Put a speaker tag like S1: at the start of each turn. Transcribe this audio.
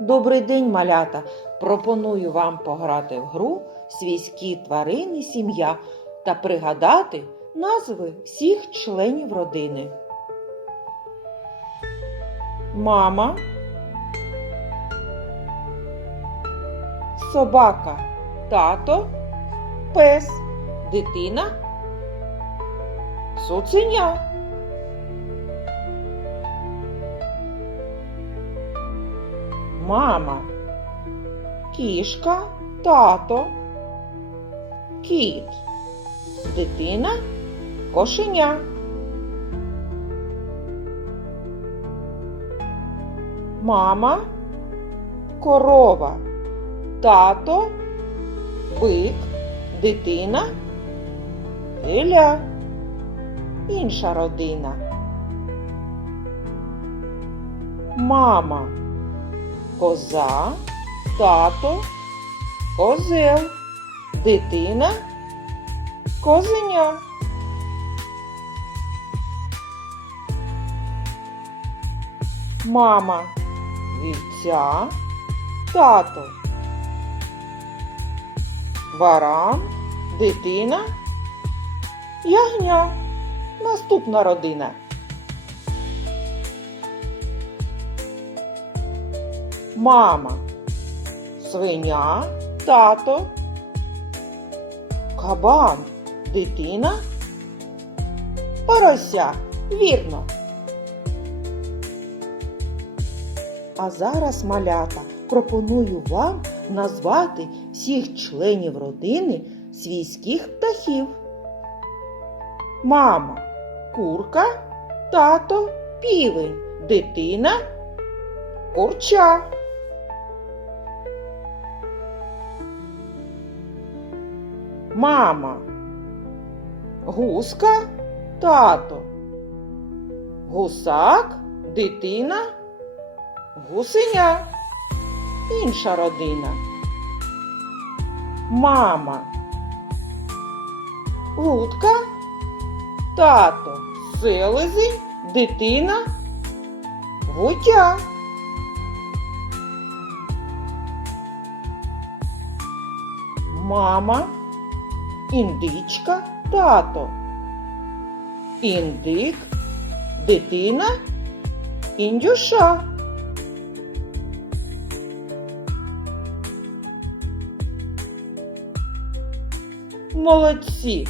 S1: Добрий день, малята! Пропоную вам пограти в гру свійські тварини сім'я та пригадати назви всіх членів родини. Мама, собака, тато, пес, дитина, цуценя. Мама, кішка, тато, кіт, дитина, кошеня. Мама, корова, тато, бик, дитина, теля, інша родина. Мама коза, тато, козел, дитина, козеня. Мама вівця, тато, баран, дитина, ягня. Наступна родина. Мама, свиня, тато, кабан, дитина, порося. Вірно. А зараз, малята, пропоную вам назвати всіх членів родини свійських птахів. Мама, курка, тато, півень, дитина, курча. Мама, гуска, тато, гусак, дитина, гусеня, інша родина. Мама, утка, тато, селезень, дитина, гутя. Мама, індичка, тато. Індик, дитина, індюша. Молодці!